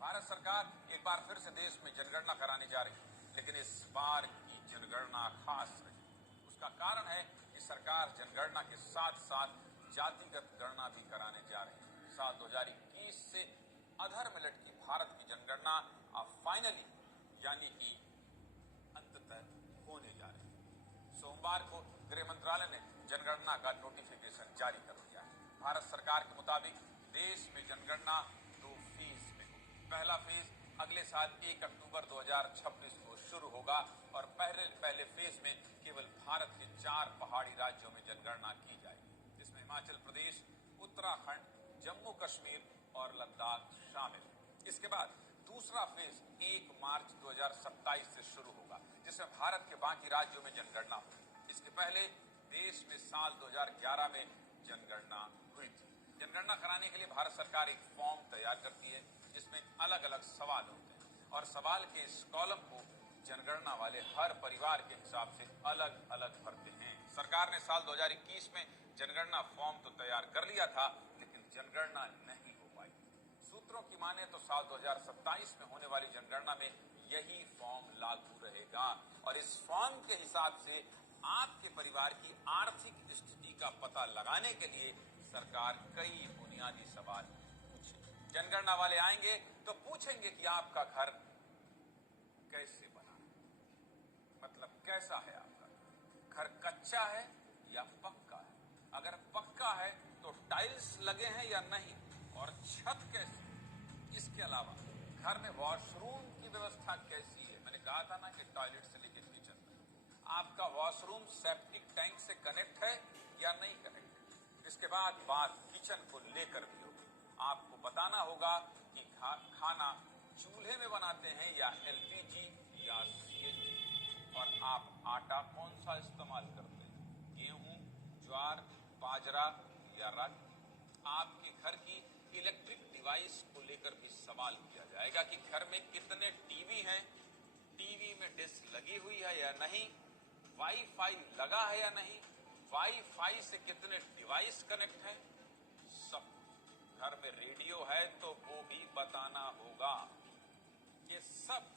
भारत सरकार एक बार फिर से देश में जनगणना कराने जा रही है, लेकिन इस बार की जनगणना खास रही। उसका कारण है कि सरकार जनगणना के साथ साथ जातिगत गणना भी कराने जा रही है। साल 2021 से अधर में लटकी भारत की जनगणना अब फाइनली यानी कि अंततः होने जा रही है। सोमवार को गृह मंत्रालय ने जनगणना का नोटिफिकेशन जारी कर दिया है। भारत सरकार के मुताबिक देश में जनगणना 2 फेज में होगी। पहला फेज अगले साल 1 अक्टूबर 2026 को शुरू होगा और पहले फेज में केवल भारत के 4 पहाड़ी राज्यों में जनगणना की जाएगी, जिसमें हिमाचल प्रदेश, उत्तराखंड, जम्मू कश्मीर और लद्दाख शामिल है। इसके बाद दूसरा फेज 1 मार्च 2027 से शुरू होगा, जिसमें भारत के बाकी राज्यों में जनगणना होगी। इसके पहले देश में साल 2011 में जनगणना हुई थी। जनगणना कराने के लिए भारत सरकार एक फॉर्म तैयार करती है, जिसमें अलग अलग सवाल होते हैं और सवाल के इस कॉलम को जनगणना वाले हर परिवार के हिसाब से अलग अलग भरते हैं। सरकार ने साल 2021 में जनगणना फॉर्म तो तैयार कर लिया था, लेकिन जनगणना नहीं हो पाई। सूत्रों की माने तो साल 2027 में होने वाली जनगणना में यही फॉर्म लागू रहेगा और इस फॉर्म के हिसाब से आपके परिवार की आर्थिक स्थिति का पता लगाने के लिए सरकार कई बुनियादी सवाल पूछेगी। जनगणना वाले आएंगे तो पूछेंगे कि आपका घर कैसे बना है, मतलब कैसा है आपका घर कच्चा है या पक्का है। अगर पक्का है तो टाइल्स लगे हैं या नहीं और छत कैसी है। इसके अलावा घर में वॉशरूम की व्यवस्था कैसी है। मैंने कहा था ना कि टॉयलेट से लेकर किचन तक आपका वॉशरूम सेप्टिक टैंक से कनेक्ट है या नहीं कनेक्ट है। इसके बाद बात किचन को लेकर भी होगी। आपको बताना होगा कि खाना चूल्हे में बनाते हैं या एलपीजी या सीएनजी, और आप आटा कौन सा इस्तेमाल करते हैं, गेहूं, ज्वार, बाजरा या रागी। आपके घर की इलेक्ट्रिक डिवाइस को लेकर भी सवाल किया जाएगा कि घर में कितने टीवी हैं, टीवी में डिश लगी हुई है या नहीं, वाईफाई लगा है या नहीं, वाईफाई से कितने डिवाइस कनेक्ट हैं, सब। घर में रेडियो है तो वो भी बताना होगा। ये सब